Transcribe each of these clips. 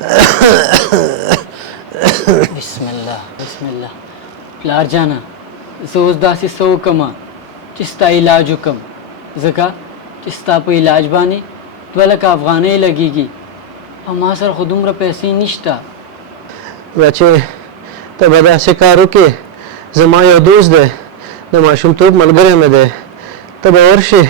بسم الله بسم الله. پلار جانه زه اوس داسې څه وکړمه چې ستا علاج وکړم، ځکه چې ستا په علاج باندې 2 لکه افغانۍ لګېږي او ما سره خو دومره پیسې نشته. بچې ته به داسې کار وکړې، زما یو دوست دی د ماشومتوب ملګری مې دی، ته به ورشې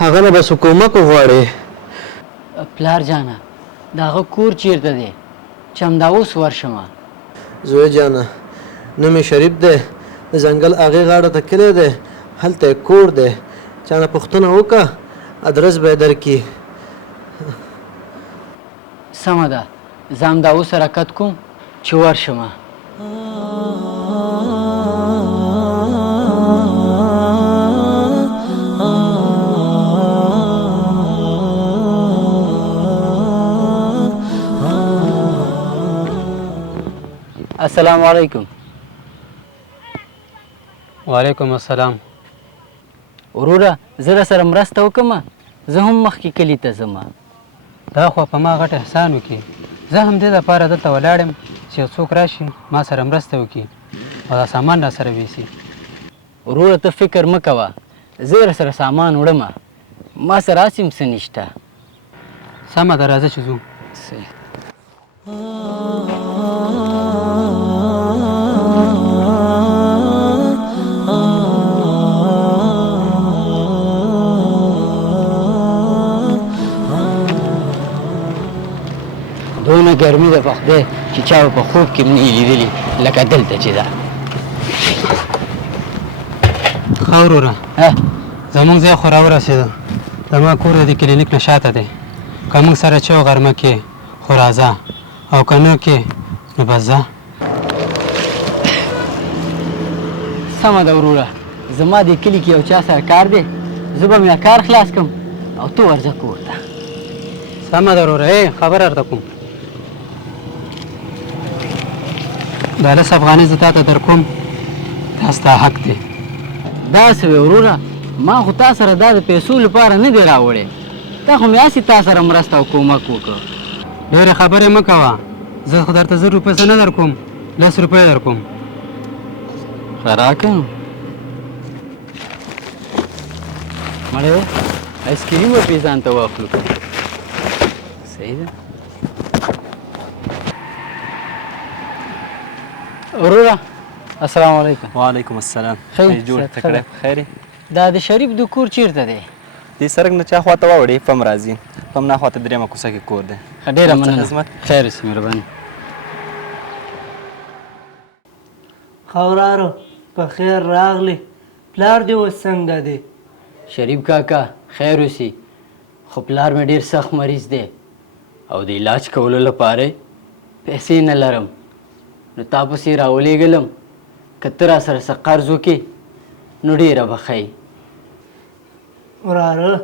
هغه نه به څه کومک وغواړې. پلار جانه د هغه کور چیرته دی چې همدا اوس ورشمه؟ زوی جانه نوم یې شریف دی، د ځنګل هغې غاړه ته کلی دی، هلته یې کور دی، چا نه پوښتنه وکړه ادرس به یې درکړي. سمه ده، زه همدا اوس حرکت کوم چې ورشمه. السلام علیکم. وعلیکم السلام. وروره زه را سره مرسته وکړمه، زه هم مخکې کلي ته ځم. دا خو په ما غټ احسان وکړي، زه هم دې دپاره دلته ولاړ یم چې یو څوک راشي ما سره مرسته وکړي او دا سامان را سره ویسي. وروره ته فکر مه کوه، زه را سره سامان وړمه، ما سره هسې هم څه نشته. سمه ده راځه چې ځو. دونه ګرمي ده په خدای چې چا به په خوب کې نه یې لیدلي لکه دلته چې ده. ښه وروره زموږ ځای خو راورسېدو، زما کور د دې کلینیک نه شاته دی، که موږ سره چې غرمه کې خو راځه او که نه کې نو بس ځه. سمه ده وروره، زما دې کلي کې یو چا سره کار دی، زه به مې کار خلاص کړم او ته ورځه کور ته. سمه ده وروره، خبر درته کوم. دا 10 افغانۍ زه تا ته در کوم، دا ستا حق دی. داسې وې وروره، ما خو تا سره دا د پیسو لپاره نه دی راوړی، تا خو مې هسې تا سره مرسته او کومک وکړ. ډېرې خبرې مه کوه، زه خو درته 1000 روپۍ څه نه در کوم، 10 روپۍ در کوم. ښه راکړه مړی و ایسکریم به پې ځان ته واخلو. صحیح ده وروره. السلام علیکم. وعلیکم السلام. خیر جوړ تکړه خیر. دا د شریف د کور چیرته دی؟ دې سړک نه چا خواته واوړې پم راځي، پم نه خواته درېیمه کوڅه کې کور دی. ښه ډېره مننه. خدمت. خیر اوسې مهرباني. خورارو په خیر راغلی، پلار دې اوس څنګه دی؟ شریف کاکا خیر اوسې، خو پلار مې ډېر سخت مریض دی او د علاج کولو لپاره پیسې نه لرم، نو تا پسې راولېږلم، که ته را سره څه قرض وکړې نو ډېره به ښایي. وراره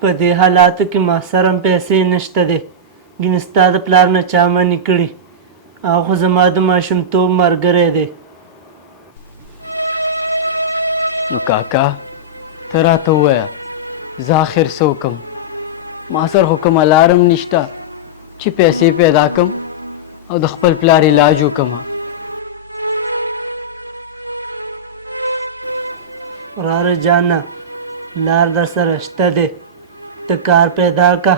په دې حالاتو کې ما سره هم پیسې نشته دی، ګینې ستا د پلار نه چا منې کړي، هغه خو زما د ماشومتوب ملګری دی. نو کاکا ته راته ووایه زه آخر څه وکړم؟ ما سره خو کومه لار هم نشته چې پیسې پیدا کړم او د خپل پلار علاج وکړم. وراره جانه لار در سره شته دی، ته کار پیدا که،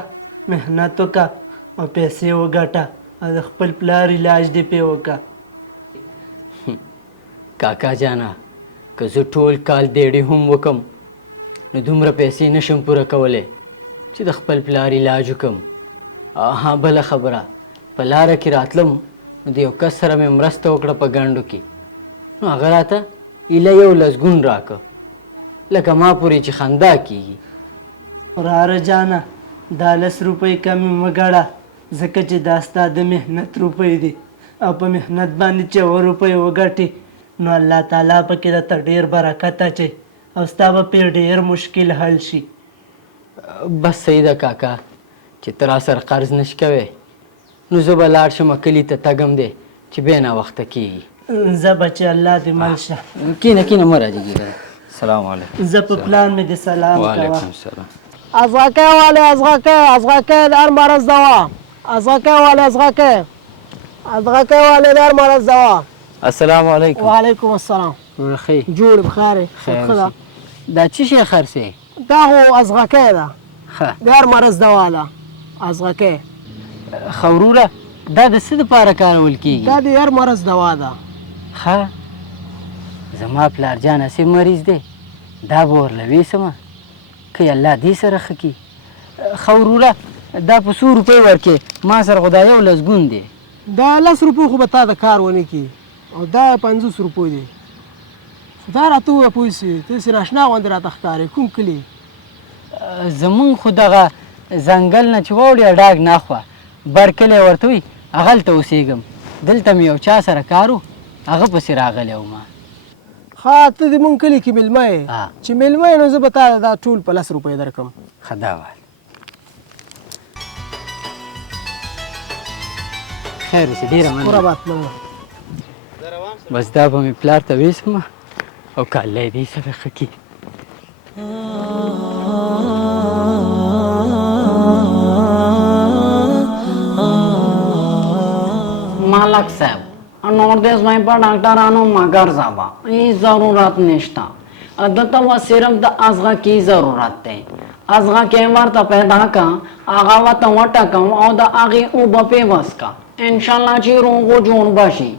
محنت وکړه او پیسې وګټه او د خپل پلار علاج دې پې وکړه. کاکا جانا که زه ټول کال دیړې هم وکم نو دومره پیسې نشم پوره کولی چې د خپل پلار علاج وکم. ها بله خبره، په لاره کې راتلم نو د یو کس سره مې مرسته وکړه په ګنډو کې، نو هغه راته ایله 1 لسګون راکړه، لکه ما پورې چې خندا کېږي. وراره جانه دا 10 روپۍ کمې مه ګڼه، ځکه چې دا ستا د محنت روپۍ دي او په محنت باندې چې 1 روپۍ وګټې نو الله تعالی پکې درته ډېر برکت اچوي او ستا به پرې ډېر مشکل حل شي. بس صحیح ده کاکا چې ته را سره قرض نشي کوی، نو زه به لاړ شم کلي ته تګم دی چې بې ناوخته کېږي. زه به چې الله دې مل شه. کینه کینه مه راجګېږه. السلام علیکم. زه په پلان مې دې سلام کوه. وعلیکم السلام. ازغکه والی ازغکه در مرض دوا ازغکه والے در مرض دوا. السلام علیکم. وعلیکم السلام. ورخی جوړ بخیر. خیر دا چی شي خرڅې؟ دا هو ازغکه ده. ښه در مرض دوا ده. ازغکه. خوروره دا د څه دپاره کارول کېږي؟ دا د هر مرض دوا ده. ښه زما پلار جان هسې مریض دی دا به ورله ویسمه که الله دې سره ښه کړي. خوروره دا په څو روپۍ ورکې ما سره خو دا یو لسګون دی. دا 10 روپۍ خو به تا د کار ونه کړي او دا 50 روپۍ دی. دا راته ووایه پوه سې ته داسې ناشنا غوندې راته ښکارې کوم کلي؟ زمونږ خو دغه ځنګل نه چې واوړې ډاګ ناخوا بر کلی ورته وي هغلته اوسېږم. دلته مې یو چا سره کار و هغه پسې راغلی وم. ښه ته د مونږ کلي کې مېلمه یې چې مېلمه یې نو زه به تا دا ټول په 10 روپۍ درکړم. ښه دا وال خیر اوسې ډېره مننه. پوره بات نه بس دا به مې پلار ته ویسمه او که الله یې دې سره ښه کړي. मालक साहब नॉर्देश वहीं पर डॉक्टरानो मगर जाबा ये जरूरत निश्ता अदता व सिर्फ द अजगा की जरूरत है अजगा के वार ता पैदा का आगा व तवटा कम और द आगे उब पे वस का इंशाल्लाह जी रोगो जोन बाशी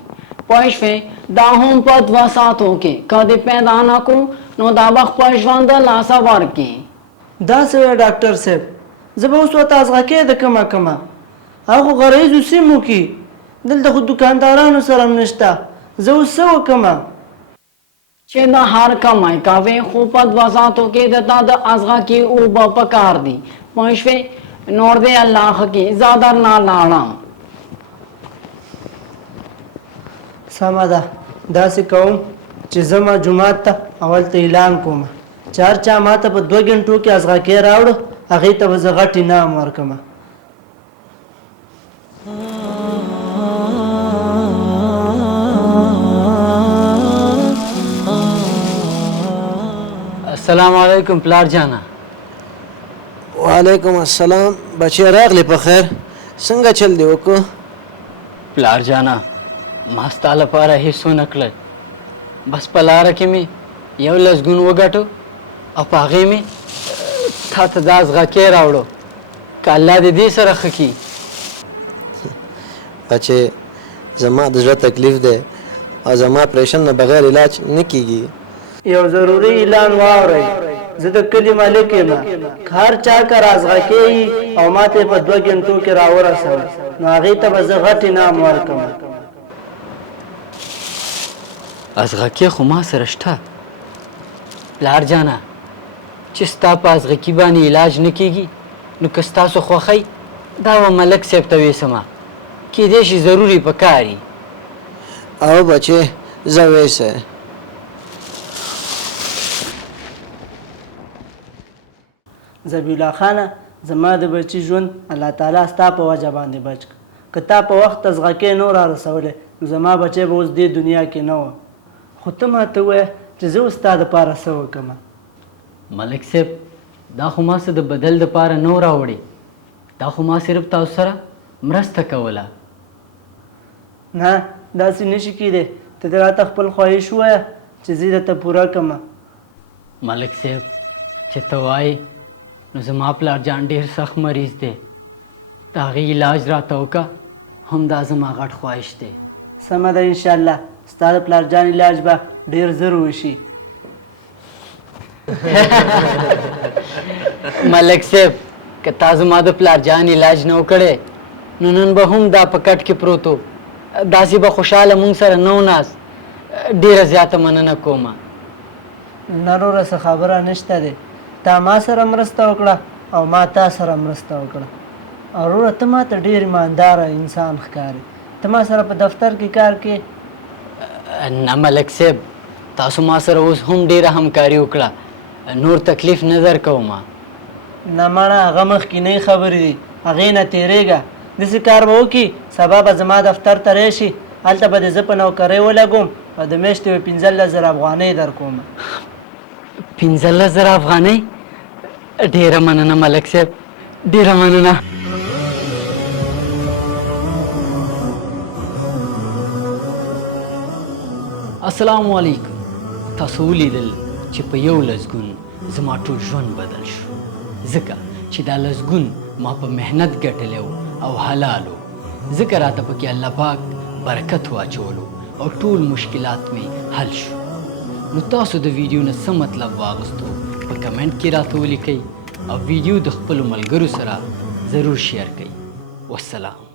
पैशवे दाहुम पद व साथों के कदे पैदा ना को नो दाबख पैशवंद लासा वार की دا څه ډاکټر صاحب زه به اوس ورته ازغکې د کمه هغه غریزو سیمو کې دلته خو دکاندارانو سره هم نشته زه اوس څه وکړمه چې د هر کمای کاوه خوپت وساتو کې دتا د ازغا کی او با پکار دی پوښوي نور دې الله کی زادر نه لاړم سمه ده داسې کوم چې زما جمعات ته اول ته اعلان کوم چار چا ماته په 2 غنټو کې ازغکې راوړو هغې ته به زه غټ انعام ورکړم. السلام علیکم پلار جانا. وعلیکم السلام بچی راغلی په خیر څنګه چل دی وکړو؟ پلار جانا ما ستا لپاره هېڅ ونه کړل بس په لاره کې مې یو لسګون وګټو او په هغې مې تا ته دا ازغکې راوړو که الله دې دې سره ښه کړي. بچی زما د زړه تکلیف دی او زما اپریشن نه بغیر علاج نه کیږي. یو ضروري اعلان واورئ زه د کلي مالک یم که هر چا کر ازغکې او ماته په 2 غنټو کې راورسوي نو هغې ته به زه غټ انعام ورکړم. ازغکې خو ما سره شته پلار جانا چې ستا په ازغکي باندې علاج نه کېږي نو که ستاسو خوښی دا به ملک صاحب ته ویسمه کیدای شي ضروري پکار وي. او بچی زه ویسه ذبیح خانه زما د بچي ژوند الله تعالی ستا په وجه باندې بچ که تا په وخت ازغکې نو را رسولی نو زما بچی به اوس دې دنیا کې نه وه خو ته ماته ووایه چې زه اوس ستا دپاره څه وکړمه. ملک صاحب دا خو ما څه د بدل دپاره نه راوړې دا خو ما صرف تاسو سره مرسته کوله. نه داسې نشي کېدی ته دې راته خپل خواهش ووایه چې زه درته پوره کړمه. ملک صاحب چې ته وایې نو زما پلار جان ډېر سخت مریض دی د هغې علاج راته وکړه همدا زما غټ خواهش دی. سمه ده انشاءالله ستا د پلار جان علاج به ډېر زر وشي. ملک صاحب که تا زما د پلار جان علاج نه و کړی نو نن به هم دا په کټ کې پروت و داسې به خوشحاله مونږ سره نه و ناست. ډېره زیاته مننه کومه. نه وروره څه خبره نشته دی تا ما سره مرسته وکړه او ما تا سره مرسته وکړه او وروره ته ما ته ډېر ایمانداره انسان ښکارې ته ما سره په دفتر کې کار کې. نه ملک صاحب تاسو ما سره اوس هم ډېره همکاري وکړه نور تکلیف نه درکوم. نه مړه هغه مخکینۍ خبرې دي هغې نه تېرېږه داسې کار به وکړي سبا به زما دفتر ته راشي هلته به دې زه په نوکرۍ ولګوم او د میاشتې به 15,000 افغانۍ درکوم. 15,000 افغانۍ؟ ډېره مننه ملک صاحب ډېره مننه. السلام علیکم. تاسو ولیدل چې په یو لسګون زما ټول ژوند بدل شو، ځکه چې دا لسګون ما په محنت ګټلی او حلالو، ځکه راته پکې الله پاک برکت واچولو او ټول مشکلات مې حل شو. نو تاسو د ویډیو نه څه مطلب واغستو په کمنټ کې راته ولیکئ او ویډیو د خپلو ملګرو سره ضرور شیر کړئ. والسلام.